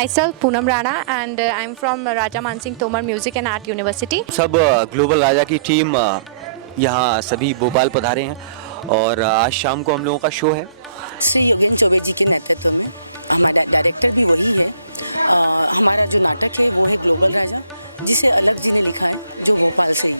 Myself Poonam Rana and I'm from Raja Man Singh Tomar Music and Art University. सब global राजा की team यहाँ सभी भोपाल पधारे हैं और आज शाम को हम लोगों का शो है। श्री योगेंद्र चौबे जी के नेतृत्व में हमारा डायरेक्टर भी वही है। हमारा जो नाटक है वो है ग्लोबल राजा, जिसे अलग जी ने लिखा है, जो भोपाल से है।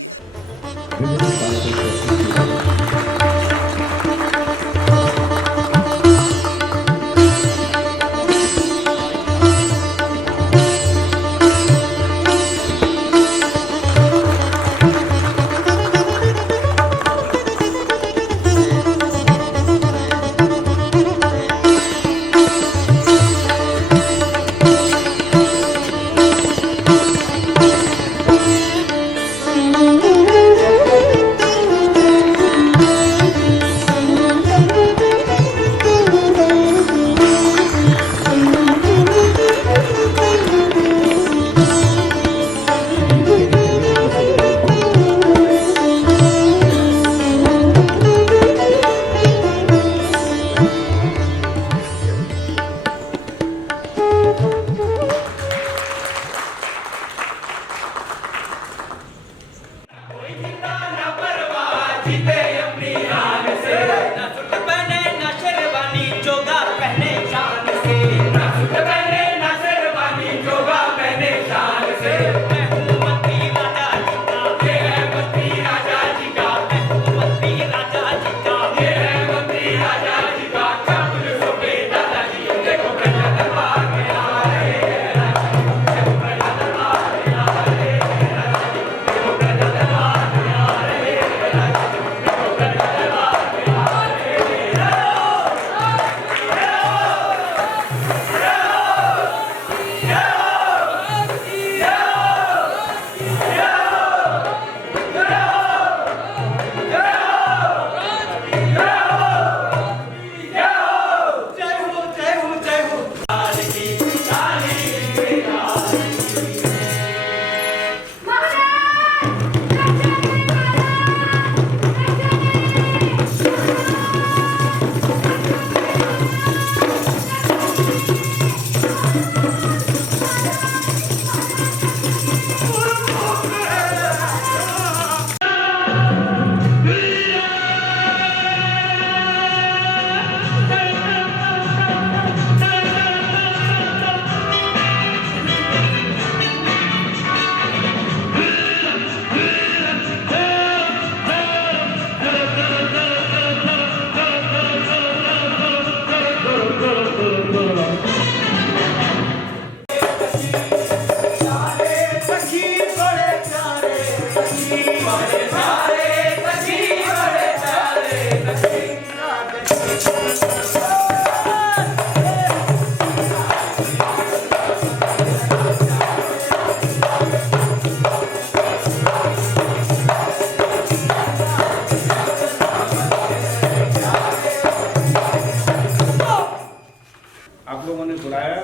आप लोगों ने बुलाया,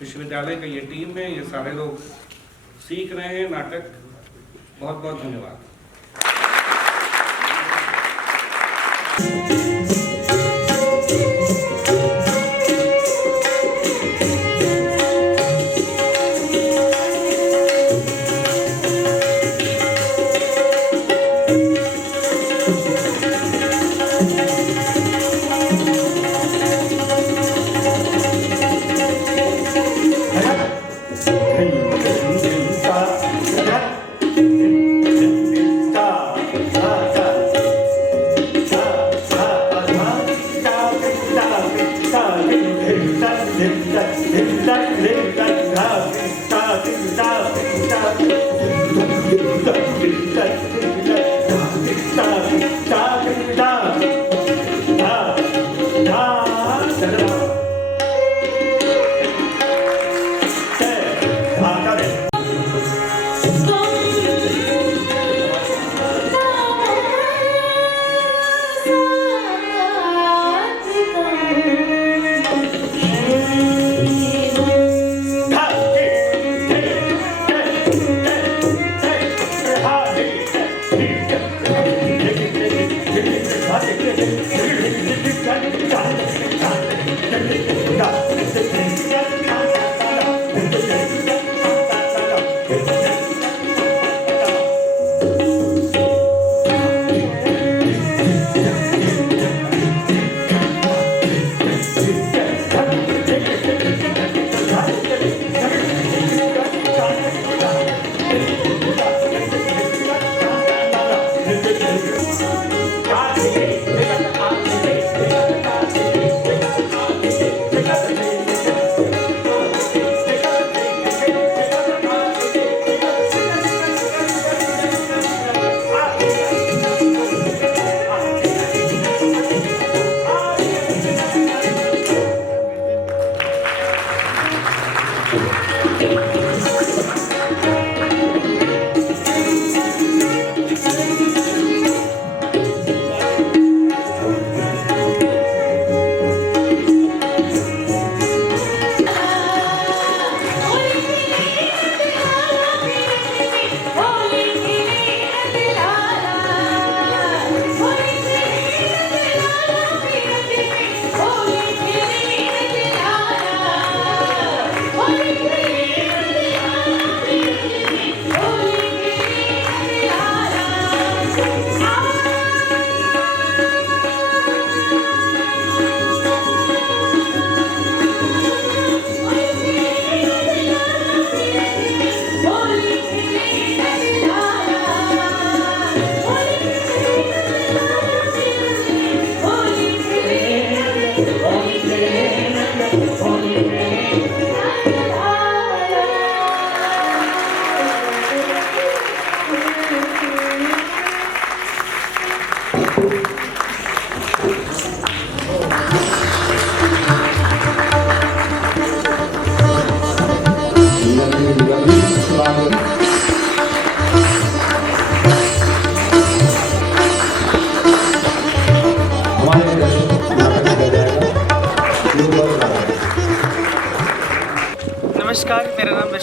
विश्वविद्यालय का ये टीम है, ये सारे लोग सीख रहे हैं नाटक। बहुत बहुत धन्यवाद।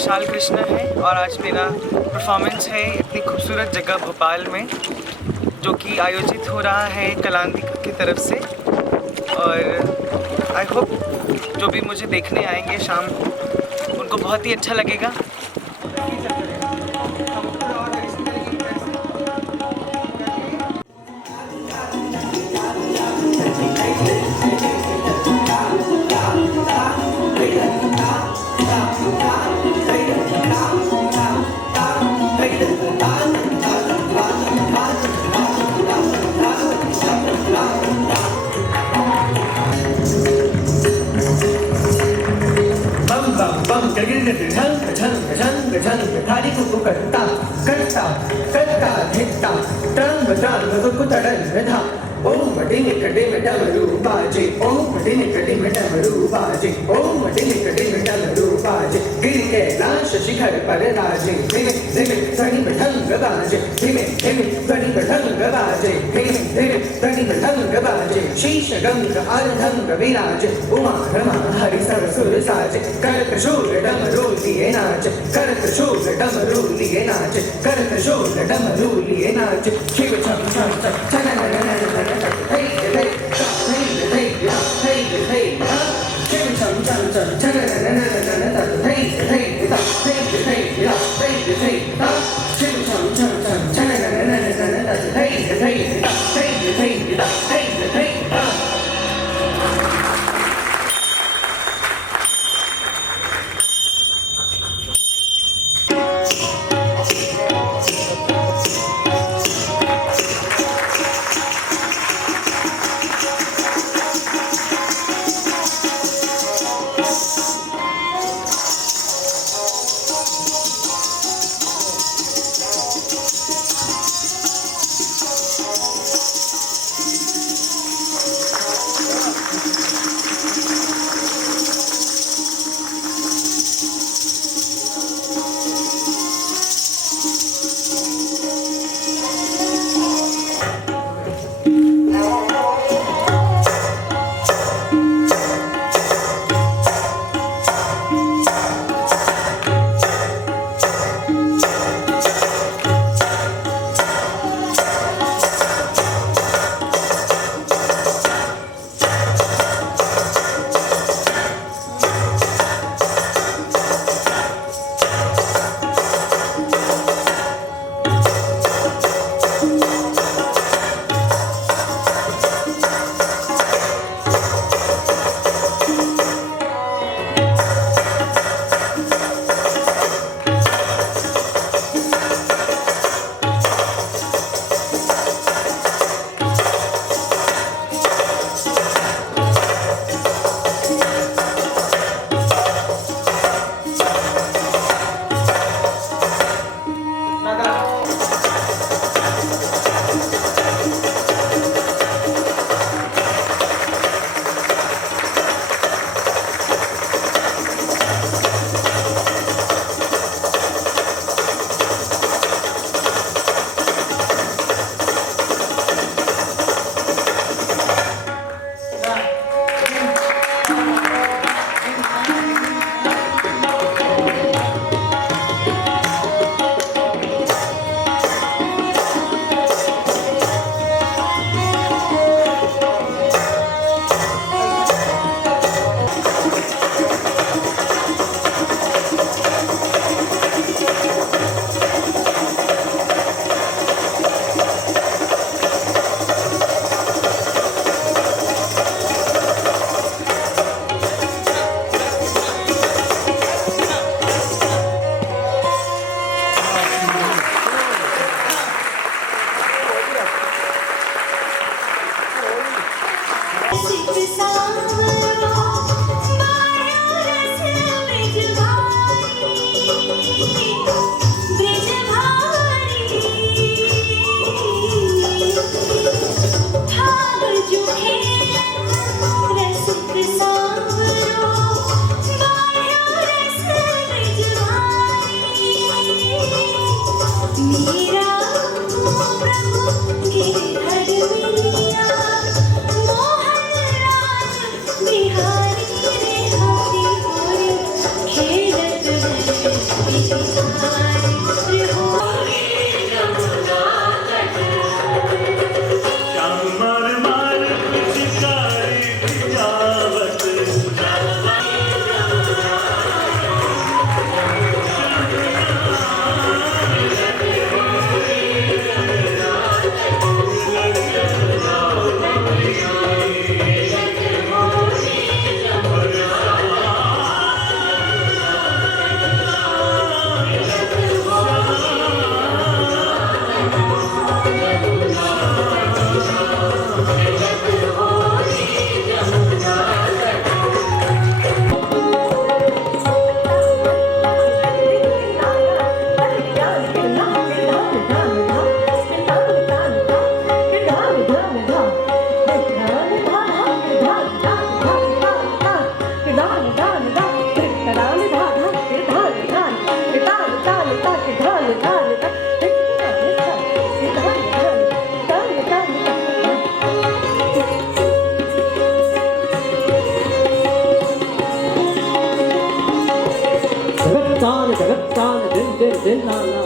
विशाल कृष्ण है और आज मेरा परफॉर्मेंस है इतनी खूबसूरत जगह भोपाल में, जो कि आयोजित हो रहा है कलांदी की तरफ से। और आई होप जो भी मुझे देखने आएंगे शाम को उनको बहुत ही अच्छा लगेगा। थाली को करता करता करता धिकता टंग टंग को तड़न था ओम डिंग कटे में डमरू बाजे ओम डिंग कटे में डमरू बाजे ओम डिंग कटे में डमरू बाजे गिर के लाश शिखर पर राजे धीमे धीमे धनी में ढंग बाजे धीमे धीमे धनी में ढंग बाजे धीमे धीमे धनी में ढंग बाजे शीश गंग अर्धंग विराज उमा रमा हरि सरसुर साजे करत शूल डमरू लिए नाच करत शूल डमरू लिए नाच करत शूल डमरू लिए नाच शिव छम छम छम बिहारी रे हाथी घोड़े खेलत रहे। दिन ना ना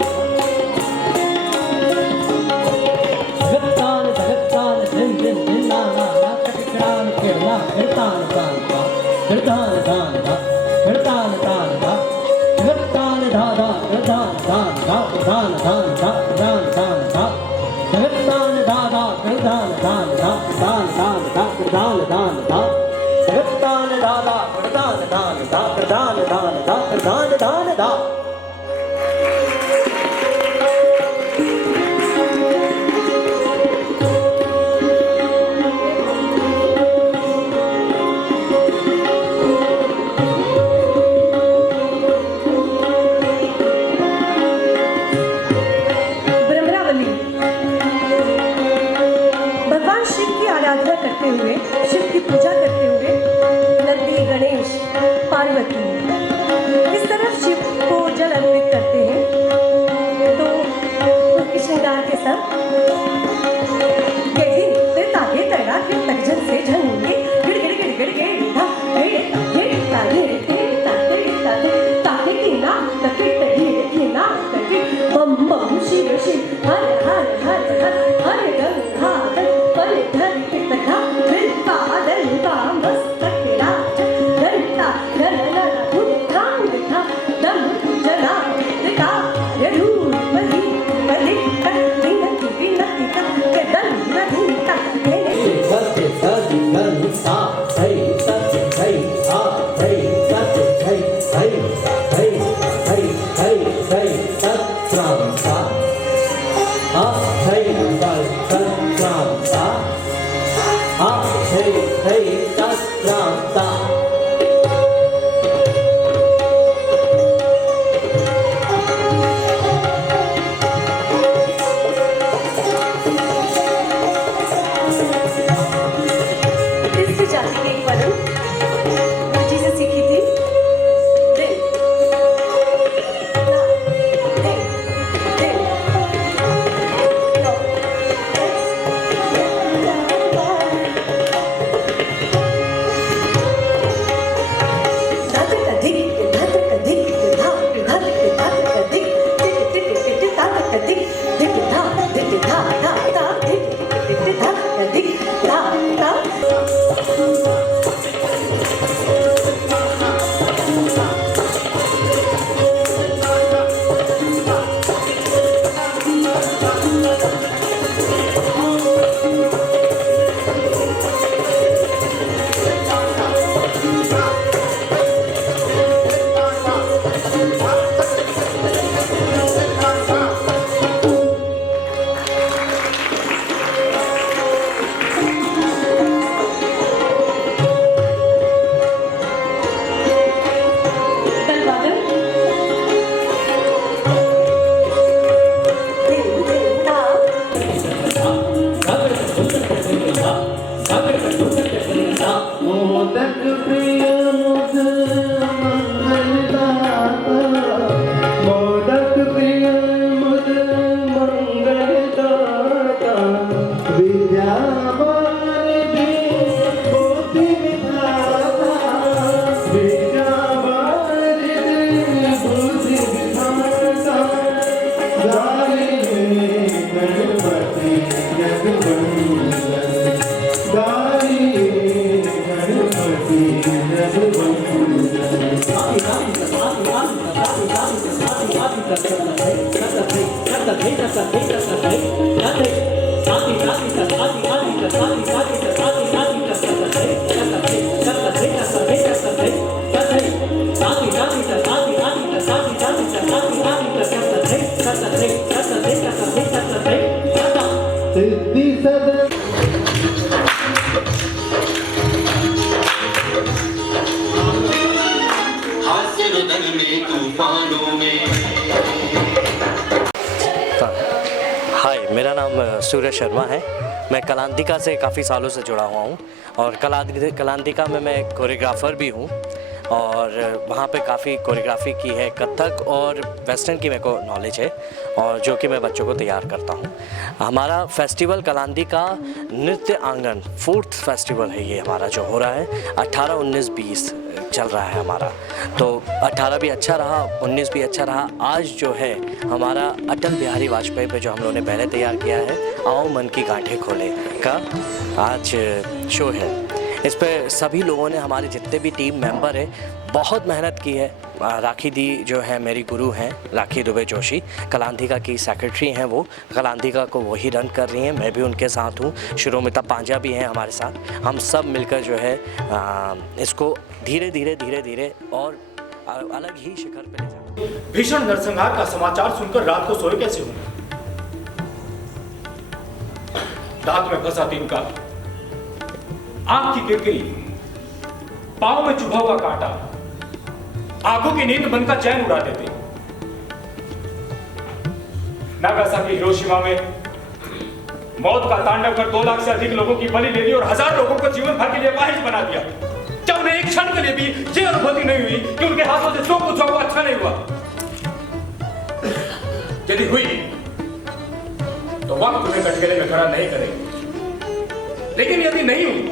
जगतान जगतान दिन दिन दिन ना ना ना कटकड़ान किरना किरतान तान ता किरतान तान ता किरतान तान ता जगतान दादा किरतान तान ता किरतान तान ता किरतान तान ता जगतान दादा किरतान तान ता किरतान तान ता किरतान तान ता जगतान दादा किरतान तान ता किरतान तान ता किरतान तान ता भगवान शिव की आराधना करते हुए, शिव की पूजा करते हुए नंदी, गणेश, पार्वती इस तरह शिव को जल अर्पित करते हैं। तो उनके श्रृंगार के सब दिन फिर तागे तड़ा फिर तकजन से झंगे गिड़ गिड़ गिड़ गिड़ गिड़ धा गिड़ तागे तागे गिड़ तागे तागे तागे की ना तके तड़ी की ना तके बम बम शिव शिव हर हर हर हर हर गंगा पर धर के तका दिल का मस्तक राज घंटा नर नर उठांग था दम जना दिखा ये रूप बली बली तक दिन की बिनती का के दल नदी का सत्य सत्य सत्य सा है सत्य है सा है सत्य है है है है है है सत्य सा आ है सत्य सा आ है सत्य सा तीसरी जाति की एक वरन गुरुजी से सीखी थी। दिन ना दिन दिन नो धातक अधिक धातक अधिक धा धातक धातक अधिक टिक टिक टिक धातक अधिक धिक धा धिक धा धा धा धिक टिक टिक धातक अधिक धा धा दलवादन दिन दिन धा मोदक प्रिय मुद मंगलदाता मोदक प्रिय मुद मंगलदाता विद्यावान भी बुद्धि विधाता विद्यावान भी बुद्धि विधाता गाये गणपति जगवंदन गाये गणपति सिद्धि सदा हास्य रुदन में तूफानों में। हाय, मेरा नाम सूर्य शर्मा है। मैं कलांतिका से काफ़ी सालों से जुड़ा हुआ हूँ और कलांतिका में मैं कोरियोग्राफर भी हूँ और वहाँ पे काफ़ी कोरियोग्राफी की है, कथक और वेस्टर्न की मेरे को नॉलेज है और जो कि मैं बच्चों को तैयार करता हूँ। हमारा फेस्टिवल कलांतिका नृत्य आंगन 4th फेस्टिवल है ये हमारा जो हो रहा है 18, 19, 20 चल रहा है हमारा। तो 18 भी अच्छा रहा, 19 भी अच्छा रहा। आज जो है हमारा अटल बिहारी वाजपेयी पे जो हम लोगों ने पहले तैयार किया है, आओ मन की गांठें खोले का आज शो है। इस पर सभी लोगों ने, हमारे जितने भी टीम मेंबर है, बहुत मेहनत की है। राखी दी जो है मेरी गुरु हैं, राखी दुबे जोशी, कलांधिका की सेक्रेटरी हैं। वो कलांधिका को वही रन कर रही हैं, मैं भी उनके साथ हूँ। शिरोमिता पांजा भी हैं हमारे साथ। हम सब मिलकर जो है इसको धीरे धीरे धीरे धीरे और अलग ही शिखर पे ले जाएं। भीषण नरसंहार का समाचार सुनकर रात को सोए कैसे होंगे? दांत में फंसा तिनका, आंख की किरकिरी, पांव में चुभा हुआ कांटा, आंखों की नींद मन का चैन उड़ा देते। नागासाकी हिरोशिमा में मौत का तांडव कर 2 लाख से अधिक लोगों की बलि ले ली और 1000 लोगों को जीवन भर के लिए अपाहिज बना दिया। क्या उन्हें एक क्षण के लिए भी ये अनुभूति नहीं हुई कि उनके हाथों से जो कुछ हुआ अच्छा नहीं हुआ? यदि हुई तो वक्त उन्हें कटघरे में खड़ा नहीं करेगा, लेकिन यदि नहीं हुई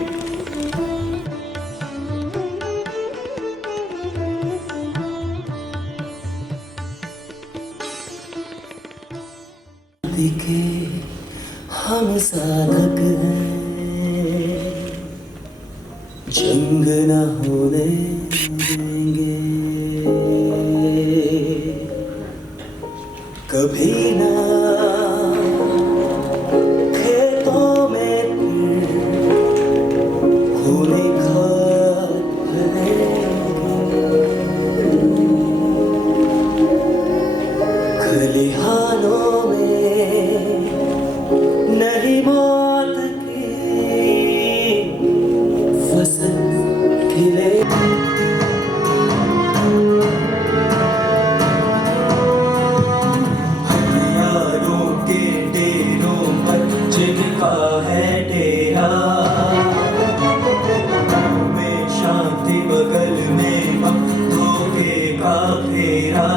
दिखे हम साधक हैं, जंग न होने देंगे, कभी ना खेतों में होने खाद खलिहानों में नहीं मौत की फसल खिले। हथियारों के डेरों पर जिनका है डेरा, में शांति बगल में धोखे का फेरा।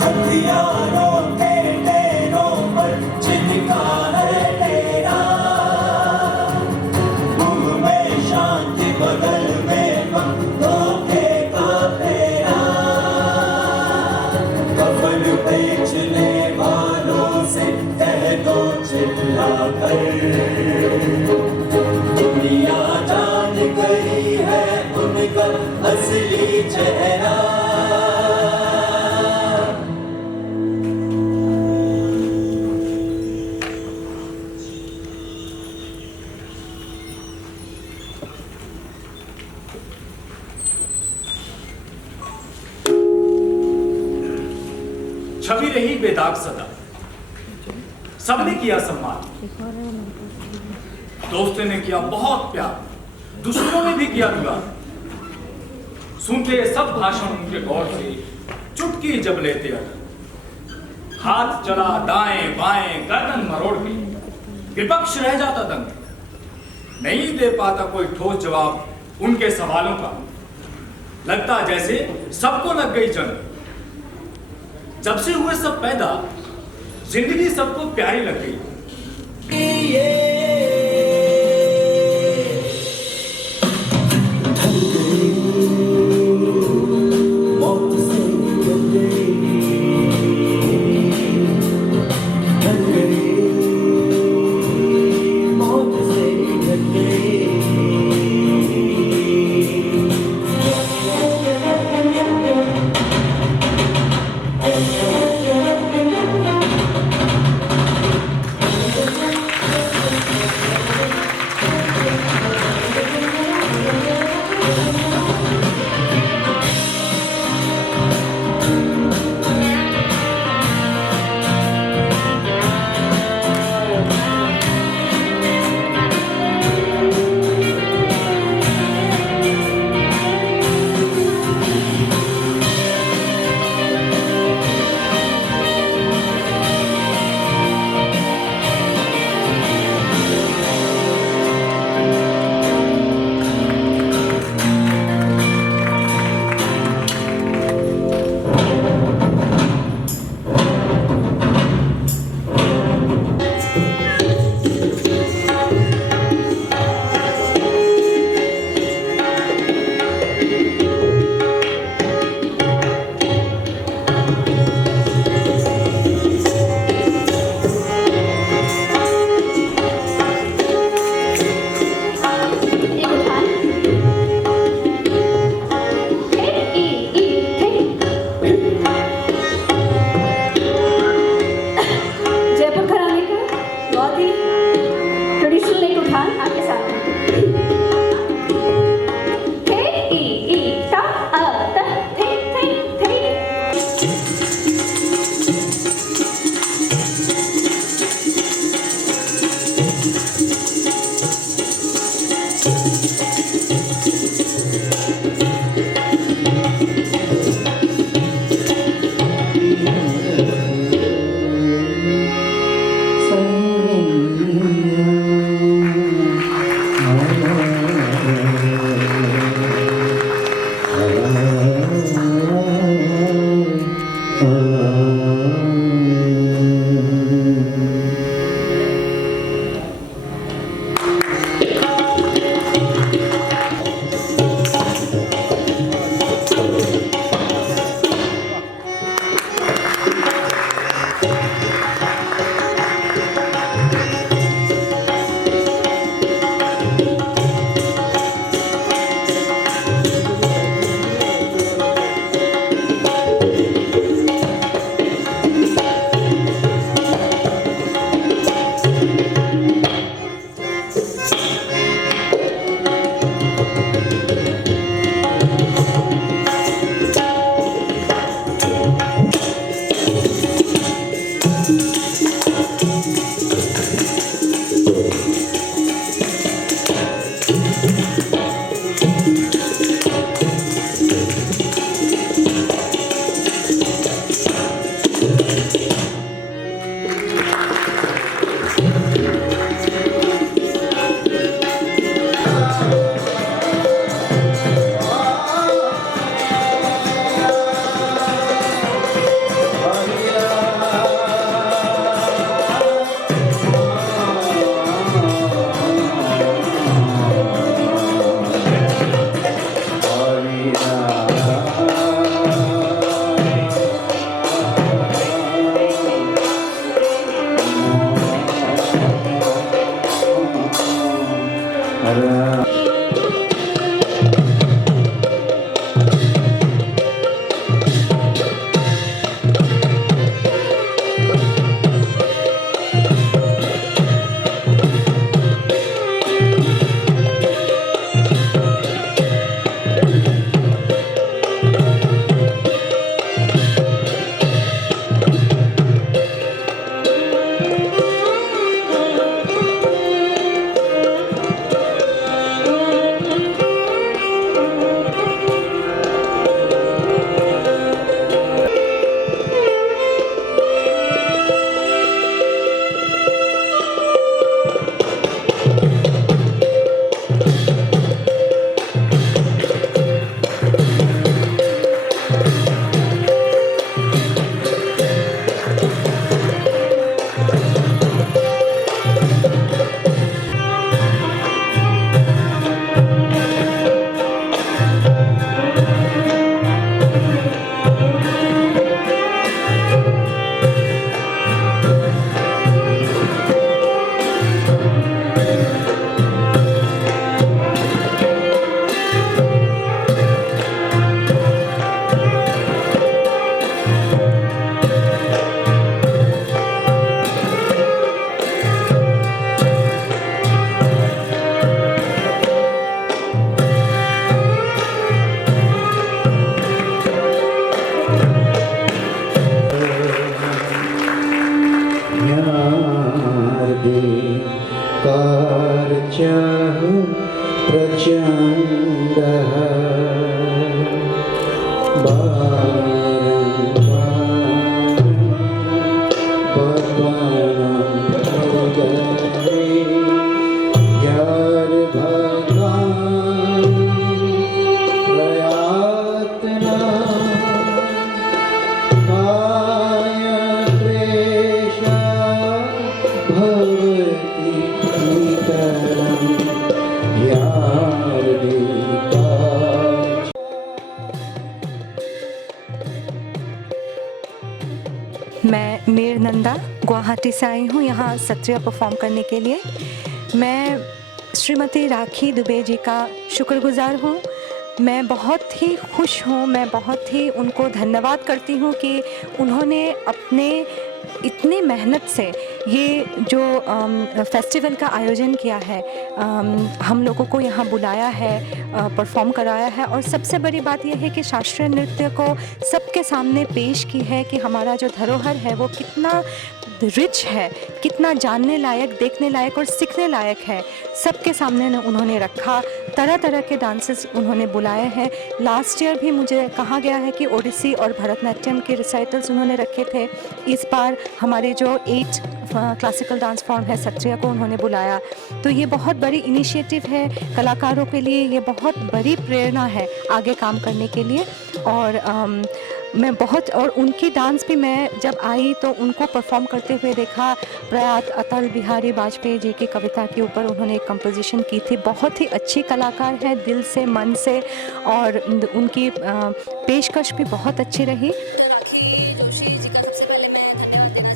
हथियारों के डेरों पर जिनका है डेरा, मुंह में शांति बगल में धोखे का फेरा। कफन बेचने वालों से कह दो चिल्ला कर, दुनिया जान गई है उनका असली चेहरा। छवि रही बेदाग सदा, सबने किया सम्मान, दोस्तों ने किया बहुत प्यार, दुश्मनों ने भी किया दुलार। सुनते सब भाषण उनके गौर से, चुटकी जब लेते अगर, हाथ चला दाएं बाएं गर्दन मरोड़ के, विपक्ष रह जाता दंग। नहीं दे पाता कोई ठोस जवाब उनके सवालों का, लगता जैसे सबको लग गई जंग। जब से हुए सब पैदा, जिंदगी सबको प्यारी लग गई। मैं मीर नंदा गुवाहाटी से आई हूँ यहाँ सत्रिया परफॉर्म करने के लिए। मैं श्रीमती राखी दुबे जी का शुक्रगुजार हूँ। मैं बहुत ही खुश हूँ, मैं बहुत ही उनको धन्यवाद करती हूँ कि उन्होंने अपने इतनी मेहनत से ये जो फेस्टिवल का आयोजन किया है, हम लोगों को यहाँ बुलाया है, परफॉर्म कराया है और सबसे बड़ी बात यह है कि शास्त्रीय नृत्य को सबके सामने पेश की है कि हमारा जो धरोहर है वो कितना रिच है, कितना जानने लायक, देखने लायक और सीखने लायक है। सबके सामने उन्होंने रखा, तरह तरह के डांसेस उन्होंने बुलाए हैं। लास्ट ईयर भी मुझे कहा गया है कि ओडिसी और भरतनाट्यम के रिसाइटल्स उन्होंने रखे थे। इस बार हमारे जो 8 क्लासिकल डांस फॉर्म है सत्रिया को उन्होंने बुलाया। तो ये बहुत बड़ी इनिशिएटिव है कलाकारों के लिए, ये बहुत बड़ी प्रेरणा है आगे काम करने के लिए। और मैं बहुत, और उनकी डांस भी मैं जब आई तो उनको परफॉर्म करते हुए देखा। प्रयात अटल बिहारी वाजपेयी जी की कविता के ऊपर उन्होंने एक कंपोजिशन की थी। बहुत ही अच्छी कलाकार है, दिल से, मन से, और उनकी पेशकश भी बहुत अच्छी रही। राखी जोशी जी का सबसे पहले मैं धन्यवाद देना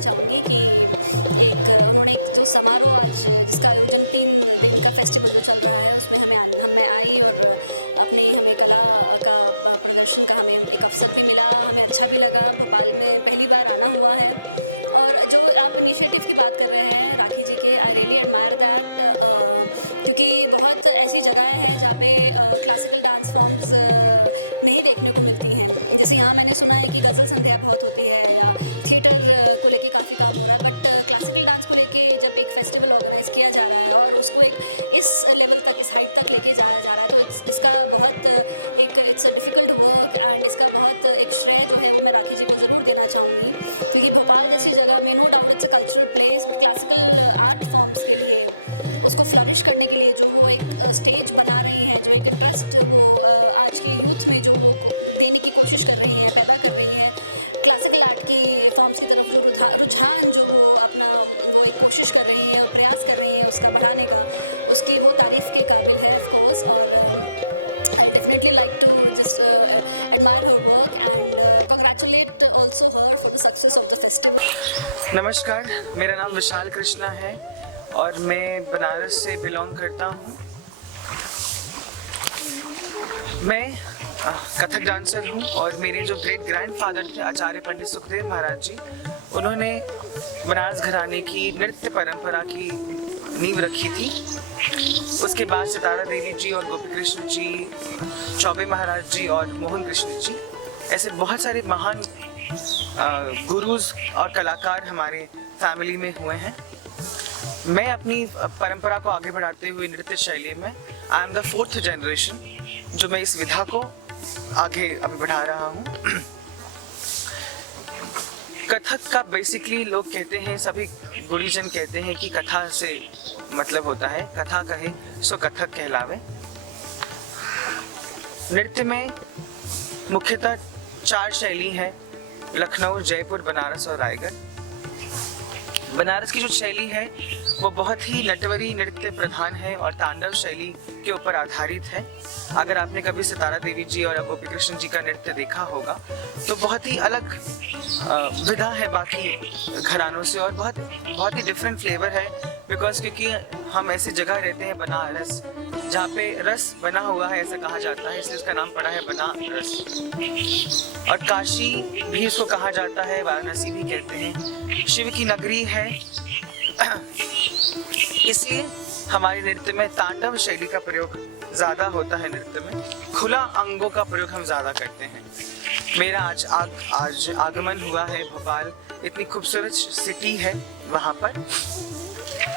रुझान जो वो अपना वो एक कोशिश कर रही है, प्रयास कर रही है उसका बढ़ाने का, उसकी वो तारीफ के काबिल है ऑफ कोर्स। और I definitely like to just admire her work and congratulate also her for the success of the festival. नमस्कार, मेरा नाम विशाल कृष्णा है और मैं बनारस से बिलोंग करता हूँ। मैं कथक डांसर हूँ और मेरे जो ग्रेट ग्रैंडफादर थे आचार्य पंडित सुखदेव महाराज जी, उन्होंने बनारस घराने की नृत्य परंपरा की नींव रखी थी। उसके बाद सितारा देवी जी और गोपी कृष्ण जी, चौबे महाराज जी और मोहन कृष्ण जी, ऐसे बहुत सारे महान गुरुज और कलाकार हमारे फैमिली में हुए हैं। मैं अपनी परंपरा को आगे बढ़ाते हुए नृत्य शैली में I am the 4th generation जो मैं इस विधा को आगे अभी बढ़ा रहा हूँ। कथक का बेसिकली लोग कहते हैं, सभी गुरुजन कहते हैं कि कथा से मतलब होता है कथा कहे सो कथक कहलावे। नृत्य में मुख्यतः 4 शैली है, लखनऊ, जयपुर, बनारस और रायगढ़। बनारस की जो शैली है वो बहुत ही नटवरी नृत्य प्रधान है और तांडव शैली के ऊपर आधारित है। अगर आपने कभी सितारा देवी जी और गोपी कृष्ण जी का नृत्य देखा होगा तो बहुत ही अलग विधा है बाकी घरानों से और बहुत ही डिफरेंट फ्लेवर है। बिकॉज क्योंकि हम ऐसी जगह रहते हैं बनारस जहाँ पे रस बना हुआ है ऐसा कहा जाता है, इसलिए उसका नाम पड़ा है बनारस। और काशी भी इसको कहा जाता है, वाराणसी भी कहते हैं, शिव की नगरी है। इसलिए हमारे नृत्य में तांडव शैली का प्रयोग ज़्यादा होता है। नृत्य में खुला अंगों का प्रयोग हम ज़्यादा करते हैं। मेरा आज आगमन हुआ है भोपाल, इतनी खूबसूरत सिटी है। वहाँ पर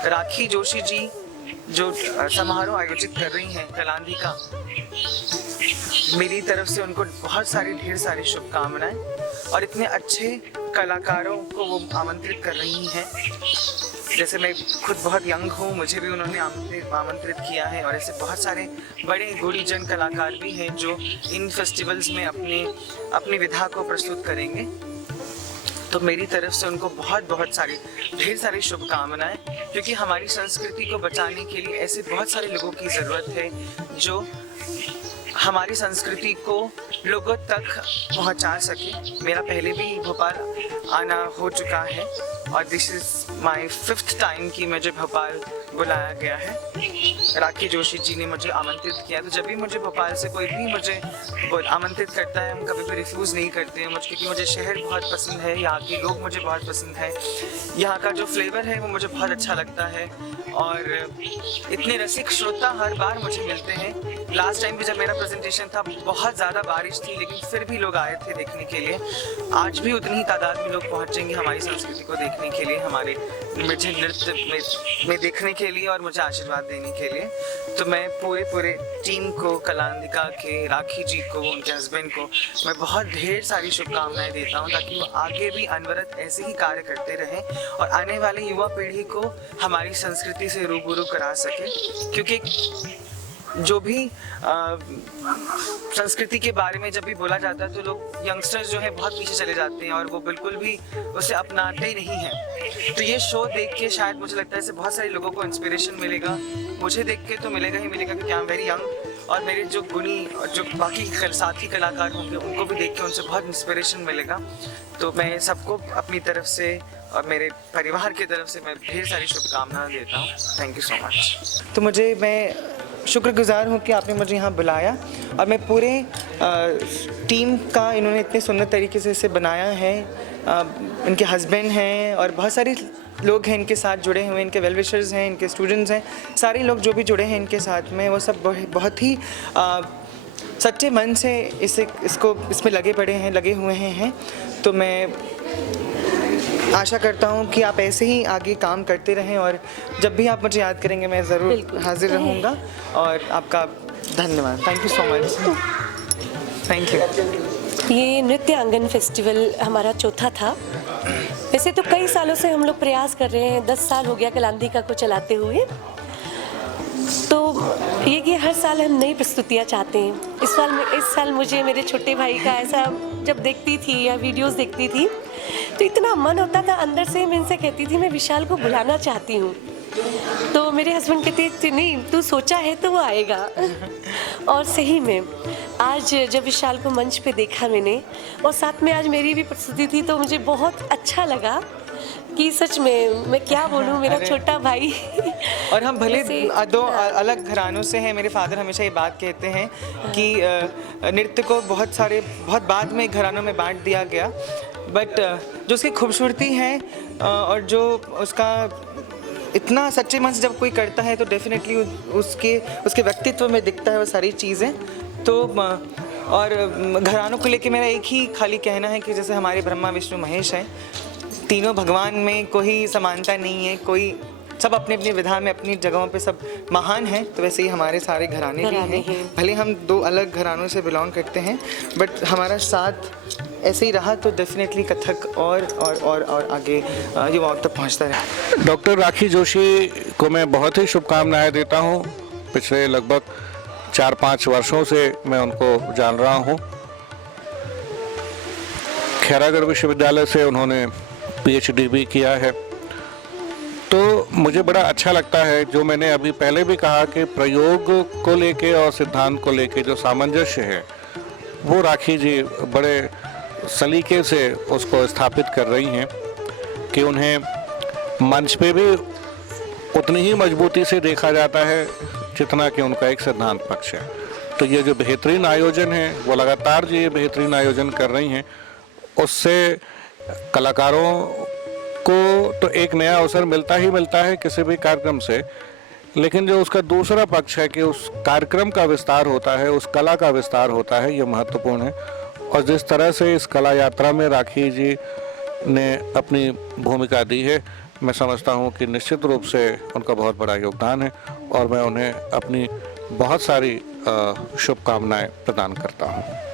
राखी जोशी जी जो समारोह आयोजित कर रही हैं कलांदी का, मेरी तरफ से उनको बहुत सारी ढेर सारी शुभकामनाएं। और इतने अच्छे कलाकारों को वो आमंत्रित कर रही हैं। जैसे मैं खुद बहुत यंग हूँ, मुझे भी उन्होंने आमंत्रित किया है और ऐसे बहुत सारे बड़े गुणीजन कलाकार भी हैं जो इन फेस्टिवल्स में अपनी विधा को प्रस्तुत करेंगे। तो मेरी तरफ से उनको बहुत सारी ढेर सारी शुभकामनाएं, क्योंकि हमारी संस्कृति को बचाने के लिए ऐसे बहुत सारे लोगों की ज़रूरत है जो हमारी संस्कृति को लोगों तक पहुंचा सके। मेरा पहले भी भोपाल आना हो चुका है और this is my 5th time कि मुझे भोपाल बुलाया गया है। राखी जोशी जी ने मुझे आमंत्रित किया, तो जब भी मुझे भोपाल से कोई भी मुझे आमंत्रित करता है हम कभी भी रिफ्यूज़ नहीं करते हैं क्योंकि मुझे शहर बहुत पसंद है, यहाँ के लोग मुझे बहुत पसंद है, यहाँ का जो फ्लेवर है वो मुझे बहुत अच्छा लगता है। और इतने रसिक श्रोता हर बार मुझे मिलते हैं। लास्ट टाइम भी जब मेरा प्रेजेंटेशन था बहुत ज़्यादा बारिश थी, लेकिन फिर भी लोग आए थे देखने के लिए। आज भी उतनी ही तादाद में लोग पहुँचेंगे हमारी संस्कृति को देखने के लिए, मुझे नृत्य में देखने के लिए और मुझे आशीर्वाद देने के लिए। तो मैं पूरे टीम को, कलांदिका के राखी जी को, उनके हस्बैंड को मैं बहुत ढेर सारी शुभकामनाएं देता हूं ताकि वो आगे भी अनवरत ऐसे ही कार्य करते रहें और आने वाले युवा पीढ़ी को हमारी संस्कृति से रूबरू करा सके। क्योंकि जो भी संस्कृति के बारे में जब भी बोला जाता है तो लोग यंगस्टर्स जो हैं बहुत पीछे चले जाते हैं और वो बिल्कुल भी उसे अपनाते ही नहीं हैं। तो ये शो देख के शायद मुझे लगता है इससे बहुत सारे लोगों को इंस्पिरेशन मिलेगा। मुझे देख के तो मिलेगा ही मिलेगा क्योंकि आई एम वेरी यंग, और मेरे जो गुणी और जो बाकी साथी कलाकार होंगे उनको भी देख के उनसे बहुत इंस्पिरेशन मिलेगा। तो मैं सबको अपनी तरफ से और मेरे परिवार की तरफ से मैं ढेर सारी शुभकामनाएं देता हूँ। Thank you so much. तो मैं शुक्रगुजार हूँ कि आपने मुझे यहाँ बुलाया और मैं पूरे टीम का, इन्होंने इतने सुंदर तरीके से इसे बनाया है। इनके हस्बैंड हैं और बहुत सारे लोग हैं इनके साथ जुड़े हुए, इनके वेल विशर्स हैं, इनके स्टूडेंट्स हैं, सारे लोग जो भी जुड़े हैं इनके साथ में, वो सब बहुत ही सच्चे मन से इसमें लगे हुए हैं। तो मैं आशा करता हूँ कि आप ऐसे ही आगे काम करते रहें और जब भी आप मुझे याद करेंगे मैं ज़रूर हाजिर रहूँगा। और आपका धन्यवाद। Thank you so much. Thank you. ये नृत्य आंगन फेस्टिवल हमारा चौथा था। वैसे तो कई सालों से हम लोग प्रयास कर रहे हैं, 10 साल हो गया कलांदिका को चलाते हुए। तो ये कि हर साल हम नई प्रस्तुतियाँ चाहते हैं। इस साल मुझे मेरे छोटे भाई का ऐसा जब देखती थी या वीडियोस देखती थी तो इतना मन होता था अंदर से, मैं इनसे कहती थी मैं विशाल को बुलाना चाहती हूँ, तो मेरे हस्बैंड कहते थे नहीं तू सोचा है तो वो आएगा। और सही में आज जब विशाल को मंच पे देखा मैंने, और साथ में आज मेरी भी प्रस्तुति थी, तो मुझे बहुत अच्छा लगा कि सच में मैं क्या बोलूँ, मेरा छोटा भाई। और हम भले दो अलग घरानों से हैं, मेरे फादर हमेशा ये बात कहते हैं कि नृत्य को बहुत बाद में घरानों में बांट दिया गया, बट जो उसकी खूबसूरती है और जो उसका इतना सच्चे मन से जब कोई करता है तो डेफिनेटली उसके व्यक्तित्व में दिखता है वो सारी चीज़ें। तो और घरानों को लेके मेरा एक ही खाली कहना है कि जैसे हमारे ब्रह्मा विष्णु महेश हैं, तीनों भगवान में कोई समानता नहीं है, कोई सब अपनी अपनी विधा में अपनी जगहों पे सब महान हैं, तो वैसे ही हमारे सारे घराने भी हैं। भले हम दो अलग घरानों से बिलोंग करते हैं, बट हमारा साथ ऐसे ही रहा तो डेफिनेटली कथक और आगे युवाओं तक पहुंचता रहा। डॉक्टर राखी जोशी को मैं बहुत ही शुभकामनाएं देता हूं। पिछले लगभग 4-5 वर्षों से मैं उनको जान रहा हूं। खैरागढ़ विश्वविद्यालय से उन्होंने PhD भी किया है, तो मुझे बड़ा अच्छा लगता है। जो मैंने अभी पहले भी कहा कि प्रयोग को लेके और सिद्धांत को लेके जो सामंजस्य है वो राखी जी बड़े सलीके से उसको स्थापित कर रही हैं कि उन्हें मंच पे भी उतनी ही मजबूती से देखा जाता है जितना कि उनका एक सिद्धांत पक्ष है। तो ये जो बेहतरीन आयोजन है वो लगातार जो ये बेहतरीन आयोजन कर रही हैं, उससे कलाकारों को तो एक नया अवसर मिलता ही मिलता है किसी भी कार्यक्रम से, लेकिन जो उसका दूसरा पक्ष है कि उस कार्यक्रम का विस्तार होता है, उस कला का विस्तार होता है, ये महत्वपूर्ण है। और जिस तरह से इस कला यात्रा में राखी जी ने अपनी भूमिका दी है, मैं समझता हूँ कि निश्चित रूप से उनका बहुत बड़ा योगदान है और मैं उन्हें अपनी बहुत सारी शुभकामनाएं प्रदान करता हूँ।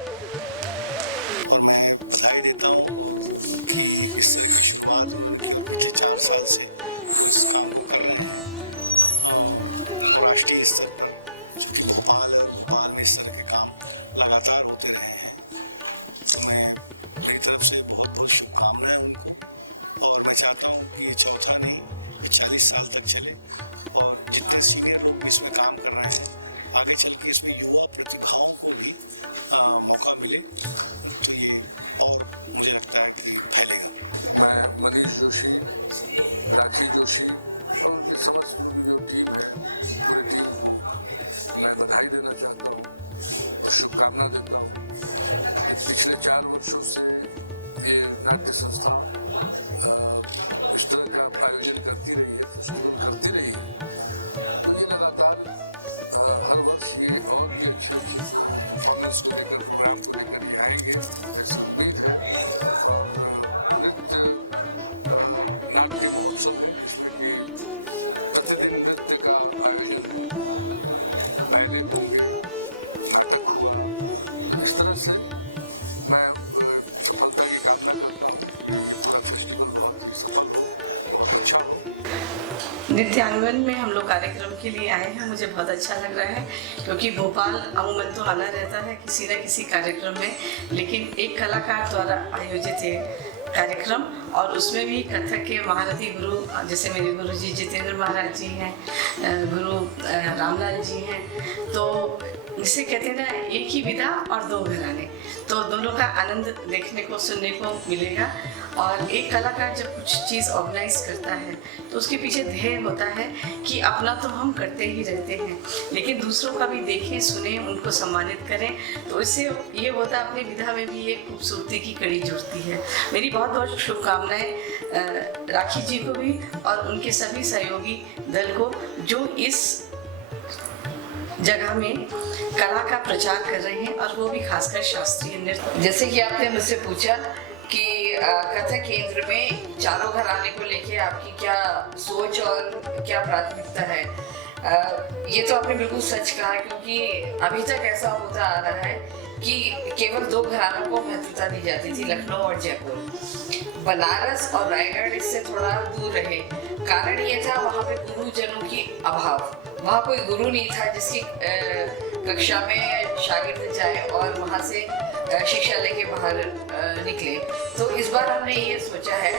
नृत्यांगन में हम लोग कार्यक्रम के लिए आए हैं, मुझे बहुत अच्छा लग रहा है क्योंकि भोपाल अमूमन तो आना रहता है किसी न किसी कार्यक्रम में, लेकिन एक कलाकार द्वारा आयोजित है कार्यक्रम और उसमें भी कथक के महारथी गुरु जैसे मेरे गुरु जी जितेंद्र महाराज जी हैं, गुरु रामलाल जी हैं, तो इसे कहते हैं ना एक ही विधा और दो घराने, तो दोनों का आनंद देखने को सुनने को मिलेगा। और एक कलाकार जब कुछ चीज़ ऑर्गेनाइज करता है तो उसके पीछे ध्येय होता है कि अपना तो हम करते ही रहते हैं, लेकिन दूसरों का भी देखें सुने उनको सम्मानित करें, तो इससे ये होता है अपनी विधा में भी एक खूबसूरती की कड़ी जुड़ती है। मेरी बहुत बहुत शुभकामनाएं राखी जी को भी और उनके सभी सहयोगी दल को जो इस जगह में कला का प्रचार कर रहे हैं और वो भी खासकर शास्त्रीय नृत्य। जैसे कि आपने मुझसे पूछा कि कथक केंद्र में चारों घराने को लेके आपकी क्या सोच और क्या प्राथमिकता है, ये तो आपने बिल्कुल सच कहा क्योंकि अभी तक ऐसा होता आ रहा है कि केवल दो घरानों को महत्वता दी जाती थी, लखनऊ और जयपुर। बनारस और रायगढ़ इससे थोड़ा दूर रहे, कारण ये था वहाँ पे गुरुजनों की अभाव, वहाँ कोई गुरु नहीं था जिसकी कक्षा में शागिर्द जाए और वहाँ से शिक्षा लेके बाहर निकले। तो इस बार हमने ये सोचा है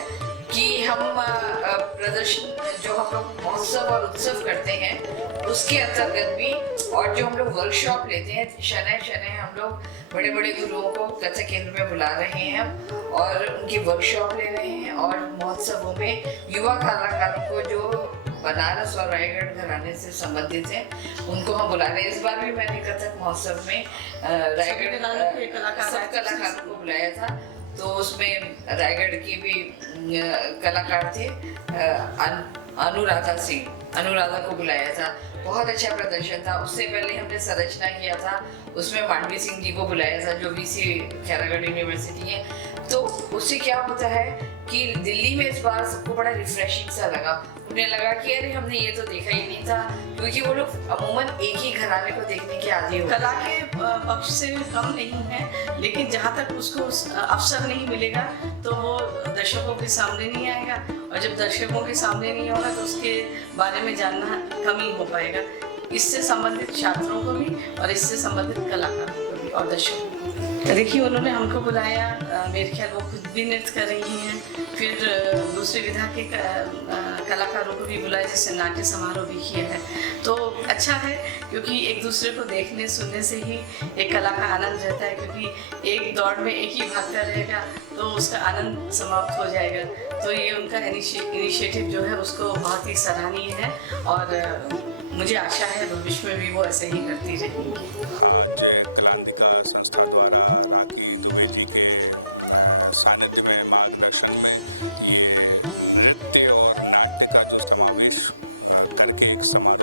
कि हम प्रदर्शन जो हम लोग महोत्सव और उत्सव करते हैं उसके अंतर्गत भी, और जो हम लोग वर्कशॉप लेते हैं, शनै शनै हम लोग बड़े बड़े गुरुओं को कथक केंद्र में बुला रहे हैं और उनकी वर्कशॉप ले रहे हैं, और महोत्सवों में युवा कलाकारों को जो बनारस और रायगढ़ घराने से संबंधित हैं उनको हम बुला रहे हैं। इस बार भी मैंने कथक महोत्सव में रायगढ़ सब कलाकारों को बुलाया था, तो उसमें रायगढ़ की भी कलाकार थे, अनुराधा को बुलाया था। बहुत अच्छा प्रदर्शन था। उससे पहले हमने संरचना किया था, उसमें मांडवी सिंह जी को बुलाया था जो वीसी खैरागढ़ यूनिवर्सिटी है। तो उससे क्या होता है कि दिल्ली में इस बार सबको बड़ा रिफ्रेशिंग सा लगा। उन्हें लगा कि अरे हमने ये तो देखा ही नहीं था, क्योंकि वो लोग अमूमन एक ही घराने को देखने के आदी हो। कला के पक्ष से कम नहीं है, लेकिन जहाँ तक उसको अवसर नहीं मिलेगा तो वो दर्शकों के सामने नहीं आएगा, और जब दर्शकों के सामने नहीं होगा तो उसके बारे में जानना कम ही हो पाएगा। इससे संबंधित छात्रों को भी और इससे संबंधित कलाकारों को भी और दर्शकों को। देखिए, उन्होंने हमको बुलाया, मेरे ख्याल वो खुद भी नृत्य कर रही हैं, फिर दूसरे विधा के कलाकारों को भी बुलाया, जैसे नाट्य समारोह भी किया है। तो अच्छा है, क्योंकि एक दूसरे को देखने सुनने से ही एक कला का आनंद रहता है, क्योंकि एक दौड़ में एक ही भागता रहेगा तो उसका आनंद समाप्त हो जाएगा। तो ये उनका इनिशिएटिव जो है उसको बहुत ही सराहनीय है, और मुझे आशा है भविष्य में भी वो ऐसे ही करती रहेंगी। संस्था द्वारा राखी दुबे जी के सानिध्य में, मार्गदर्शन में ये नृत्य और नाट्य का जो समावेश करके एक समारोह